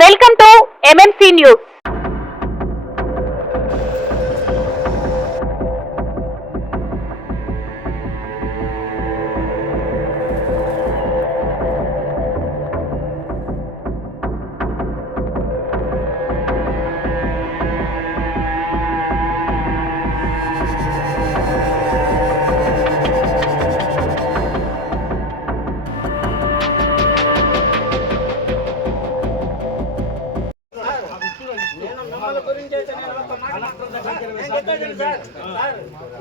Welcome to MNC news.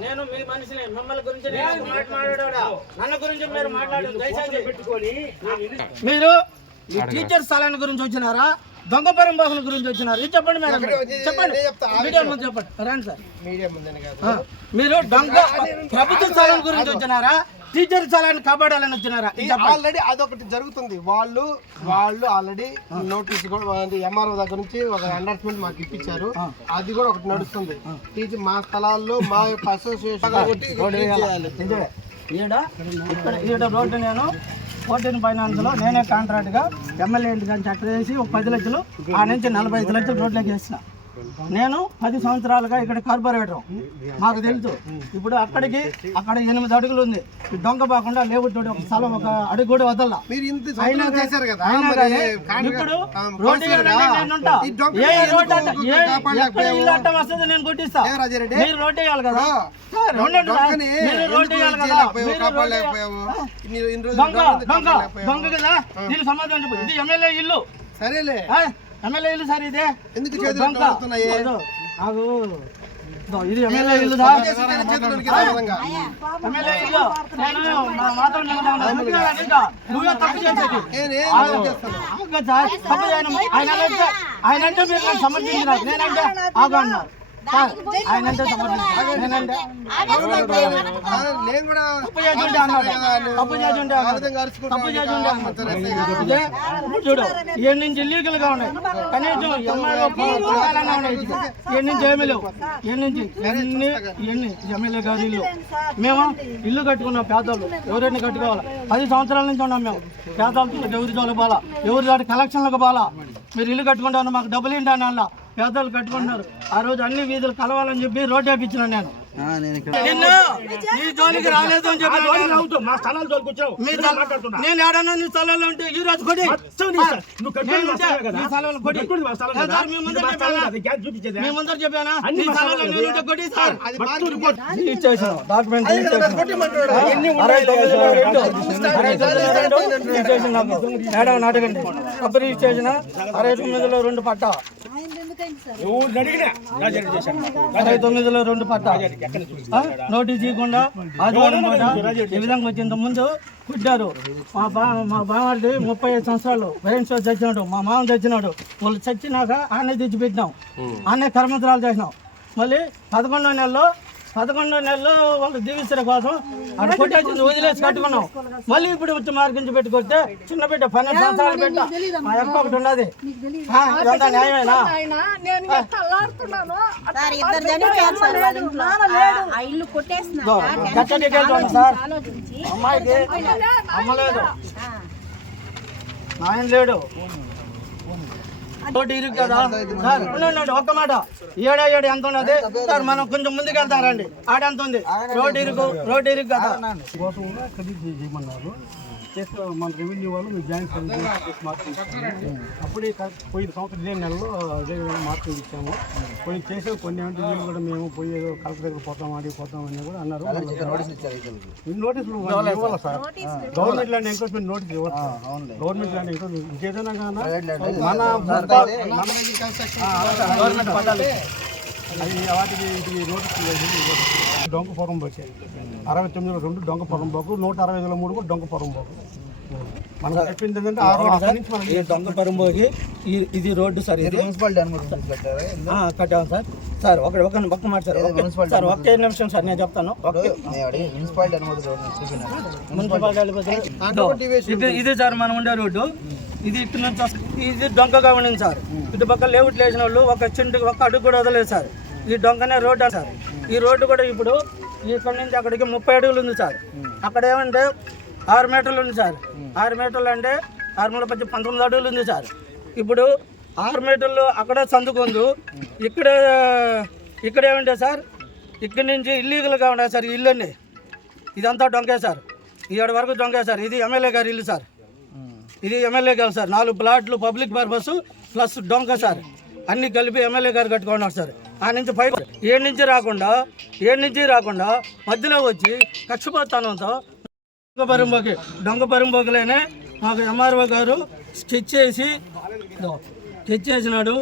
నేను మీ మనిషిని మిమ్మల్ని గురించి మాట్లాడా నన్ను గురించి మీరు మాట్లాడదు దయచేసి పెట్టుకొని మీరు ఈ టీచర్ స్థలాన్ని గురించి వచ్చినారా దొంగ పరంబాకుల గురించి వచ్చినారు ఇది చెప్పండి మేడం చెప్పండి మీడియా ముందు చెప్పండి రండి సార్ మీరు దొంగ ప్రభుత్వ స్థలం గురించి వచ్చినారా టీచర్ స్థలాన్ని కాపాడాలని వచ్చినారా ఆల్రెడీ అదొకటి జరుగుతుంది వాళ్ళు ఆల్రెడీ నోటీస్ కూడా ఎంఆర్ఓ దగ్గర నుంచి ఒక అండర్స్మెంట్ మాకు ఇప్పించారు అది కూడా ఒకటి నడుస్తుంది టీచర్ మా స్థలాల్లో మా యొక్క అసోసియేషన్ రోడ్డు నేను 14 ఫైనాన్స్ లో నేనే కాంట్రాక్ట్ గా ఎమ్మెల్యే కానీ చక్ర చేసి ఒక 10 లక్షలు ఆ నుంచి 45 లక్షలు రోడ్లోకి వేసిన నేను 10 సంవత్సరాలుగా ఇక్కడ కార్పొరేటర్ మాకు తెలుసు ఇప్పుడు అక్కడ 8 అడుగులు ఉంది దొంగ పోకుండా లేవుట్ ఒక స్థలం ఒక అడుగు కూడా వదల ఇప్పుడు రోడ్డు ఇల్లు అట్టం వస్తుంది నేను కొట్టిస్తా మీరు రోడ్డు వేయాలి కదా దొంగ కదా దీని సమాధానం చెప్పు ఇది ఎమ్మెల్యే ఇల్లు సరేలే ఎమ్మెల్యే ఇల్లు సార్ ఇదే ఎందుకు ఇది ఎమ్మెల్యే ఇల్లు ఎమ్మెల్యే ఇల్లు నేను నువ్వే తప్పు చేసేది తప్పు చేయను ఆయన అంటే మీరు సమర్థించినారు నేనంటే ఆగా అన్నారు ఆయనంటే నేనంటే చూడు ఏడు నుంచి ఇల్లీగల్ గా ఉన్నాయి కనీసం ఉన్నాయి ఏడు నుంచి ఏమీ లేవు ఏడు నుంచి ఎన్ని ఎమ్మెల్యే గారి ఇల్లు మేము ఇల్లు కట్టుకున్నాం పేదలు ఎవరైనా కట్టుకోవాలి 10 సంవత్సరాల నుంచి ఉన్నాం మేము పేదలతో ఎవరి జోలు పోలా ఎవరి దాటి కలెక్షన్లకు పోలా మీరు ఇల్లు కట్టుకుంటాను మాకు డబ్బులు ఏంటి అని అలా పేదలు కట్టుకుంటున్నారు ఆ రోజు అన్ని వీధులు కలవాలని చెప్పి రోడ్డు వేయించిన నేను జోలికి రాలేదు అని చెప్పి నేను ఏడన్నా నీ స్థలంలో ఉంటే ఈ రోజు కొడి మీ ముందర చెప్పానా నీ స్థలంలో నేను కొడి సార్ డాక్యుమెంట్ నాటకండి అప్పుడు రిజిస్ట్రేషన్ 69లో 2 పట్టా 69లో 2 పట్టా నోటీస్ ఇవ్వకుండా ఈ విధంగా వచ్చింది ముందు పుట్టారు మా బావాడిది 35 సంవత్సరాలు బ్రెయిన్ స్ట్రోక్ చచ్చినాడు మా మామ చచ్చినాడు వాళ్ళు చచ్చినాక ఆనే తెచ్చిపెట్టినాం ఆనే కర్మద్రాలు చేసినాం మళ్ళీ 11వ నెలలో వాళ్ళు దీవిస్తున్న కోసం అక్కడ కొట్టేసి వదిలేసి కట్టుకున్నాం మళ్ళీ ఇప్పుడు వచ్చి మార్గించి పెట్టుకొస్తే చిన్న బిడ్డ 12 సంవత్సరాలు పెట్ట మా అక్క ఒకటి ఉన్నది ఇదంతా న్యాయమేనా సార్ అమ్మాయికి అమ్మలేదు ఆయన లేడు రోడ్డు ఇరుగు కదా సార్ ఉండండి ఒక్క మాట 7 ఎంత ఉన్నది సార్ మనం కొంచెం ముందుకు వెళ్తారండి ఆడెంత ఉంది రోడ్డు ఇరుగు కదా మన రెవెన్యూ వాళ్ళు మీరు జాయింట్ మార్కులు అప్పుడే పోయిన సంవత్సరం ఇదే నెలలో ఇదే మార్కులు ఇచ్చాము పోయి చేసే కొన్ని అంటే వీళ్ళు కూడా మేము పోయి కలెక్టర్ దగ్గర పోతామని కూడా అన్నారు నోటీసులు ఇవ్వాలి sir government land encroachment notice ఇవ్వాలి గవర్నమెంట్ ల్యాండ్ ఎంక్రోచ్మెంట్ ఏదైనా కానీ అది వాటికి ఇది నోటీస్ డొంక పొరం పోతే 69లో 2 డొంక పొరం పోకు 165లో 3 కూడా డొంక పొరం పోకు మనకు చెప్పింది ఏంటంటే దొంగ పరంబోకి ఇది రోడ్డు సార్ ఇది మున్సిపాలిటీ కట్టాము సార్ సార్ ఒక్క మాట సార్ ఒకే నిమిషం సార్ నేను చెప్తాను ఇది సార్ మనం ఉండే రోడ్డు ఇది ఇక్కడ నుంచి ఇది డొంకగా ఉండింది సార్ ఇటుపక్క లేవుట్లు వేసిన వాళ్ళు ఒక అడుగు కూడా వదలేదు సార్ ఈ డొంకనే రోడ్డు సార్ ఈ రోడ్డు కూడా ఇప్పుడు ఇక్కడ నుంచి అక్కడికి 30 అడుగులు ఉంది సార్ అక్కడ ఏమంటే 6 మీటర్లు ఉంది సార్ 6 మీటర్లు అంటే 6 19 అడుగులు ఉంది సార్ ఇప్పుడు 6 మీటర్లు అక్కడ సందుకుందు, ఇక్కడ ఏమంటే సార్ ఇక్కడి నుంచి ఇల్లీగల్గా ఉన్నాయి సార్ ఈ ఇల్లుని. ఇదంతా డొంకే సార్, ఈడ వరకు డొంకే సార్. ఇది ఎమ్మెల్యే గారి ఇల్లు సార్, ఇది ఎమ్మెల్యే గారు సార్. 4 ప్లాట్లు పబ్లిక్ పర్పస్ ప్లస్ డొంక సార్, అన్ని కలిపి ఎమ్మెల్యే గారు కట్టుకున్నారు సార్. ఆ నుంచి పై ఏడు నుంచి రాకుండా మధ్యలో వచ్చి కక్షపోతానంతో దొంగ పరింబోకిలోనే మాకు ఎంఆర్ఓ గారు స్కెచ్ చేసినాడు.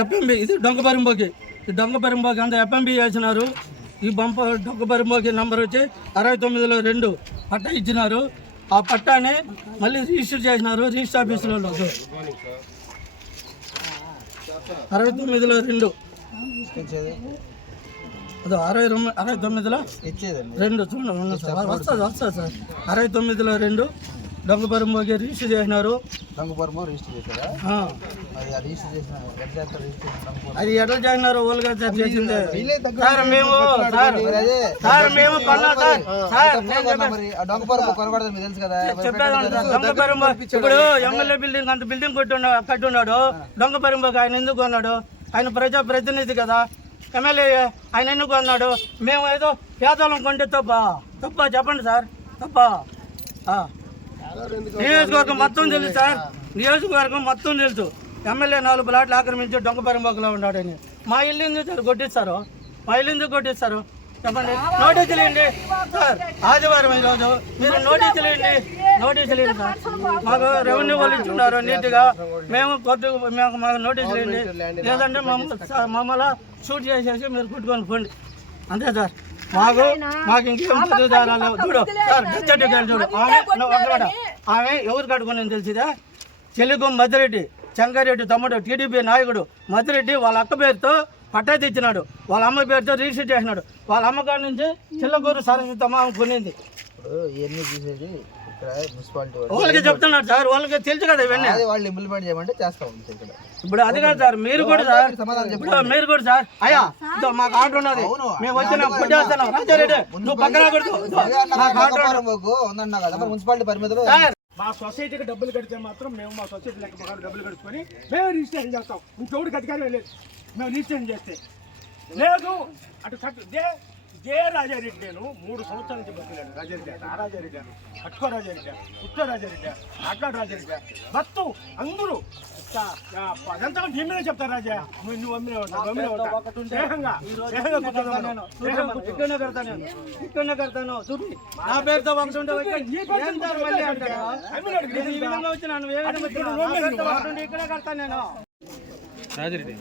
ఎఫ్ఎంబి ఇది దొంగ పరింబోకి, ఈ దొంగ పరింబోకి అంతా ఎఫ్ఎంబి చేసినారు. ఈ దొంగ పరింబోకి నంబర్ వచ్చి 69/2 పట్టా ఇచ్చినారు. ఆ పట్టాని మళ్ళీ రిజిస్టర్ చేసినారు రిజిస్టర్ ఆఫీసులో. 69/2 అదో 69/2 చూడండి సార్, వస్తుంది సార్. 69/2 దొంగ పరింబోకి రిజిస్టర్ చేసినారు. అది ఎట్లా చేసినారు వాళ్ళుగా సార్ చేసింది సార్. మేము కొన్నాం సార్. దొంగ పరింబోకి ఇప్పుడు ఎమ్మెల్యే బిల్డింగ్ అంత బిల్డింగ్ కట్టున్నాడు. దొంగ పరింబోకి ఆయన ఎందుకు కొన్నాడు? ఆయన ప్రజాప్రతినిధి కదా, ఎమ్మెల్యే. ఆయన ఎందుకు కొన్నాడు? మేము ఏదో పేదలం కొంటే తప్ప చెప్పండి సార్, తప్ప. నియోజకవర్గం మొత్తం తెలుసు సార్, నియోజకవర్గం మొత్తం తెలుసు. ఎమ్మెల్యే 4 ప్లాట్లు ఆక్రమించి దొంగ పరింబోకులో ఉన్నాడని. మా ఇల్లు ఎందుకు కొట్టిస్తారు? చెప్పండి. నోటీసులు ఇవ్వండి సార్, ఆదివారం ఈరోజు మీరు నోటీసులు ఇవ్వండి సార్. మాకు రెవెన్యూ వాళ్ళు ఇచ్చున్నారు నీట్గా. మాకు నోటీసులు ఇవ్వండి, లేదంటే మమ్మల్ని షూట్ చేసేసి మీరు కుట్టుకొని పోండి, అంతే సార్. మాకు ఇంకేం పద్ధతి చూడు సార్. డెచ్చటి గారు చూడు, ఆమె ఎవరు కట్టుకుని తెలిసిదా? చెల్లిగొం మధ్యరెడ్డి, చంగారెడ్డి తమ్ముడు, టీడీపీ నాయకుడు మధ్యరెడ్డి. వాళ్ళ అక్క పేరుతో పట్టా తెచ్చినాడు, వాళ్ళ అమ్మ పేరుతో రిజిస్టర్ చేసినాడు. వాళ్ళ అమ్మకాడి నుంచి చిల్లకూరు సరస్వతమ్మ కొనింది. వాళ్ళకి చెప్తున్నాడు సార్, వాళ్ళకి తెలుసు కదా ఇవన్నీ. ఇప్పుడు అది కాదు సార్, మీరు కూడా సార్ అయ్యా మాకు ఆర్డర్ ఉన్నది, మేము వచ్చిన ఫుడ్ చేస్తున్నాం. రాజారెడ్డి నువ్వు పక్కన మున్సిపాలిటీ పరిమితులు. మా సొసైటీకి డబ్బులు కడితే మాత్రం మేము మా సొసైటీ లెక్క ప్రకారం డబ్బులు కట్టుకొని మేము రిజిస్ట్రేషన్ చేస్తాం. ఇంకొకటికి అధికారం లేదు. మేము రిజిస్ట్రేషన్ చేస్తే లేదు అటు జే రాజారెడ్డి నేను 3 సంవత్సరాల నుంచి బతుకులేను. రాజారెడ్డి ఆ రాజారెడ్డి, అట్టుకో రాజారెడ్డి, పుట్ట రాజారెడ్డి, అట్లాంటి రాజారెడ్డి బత్తు అందరూ అదంతా మేమే చెప్తారు. రాజా నువ్వు ఇక్కడనే కడతాను చూపి నా పేరుతో ఒకటి ఉంటే ఇక్కడే కడతాను నేను. రాజారెడ్డి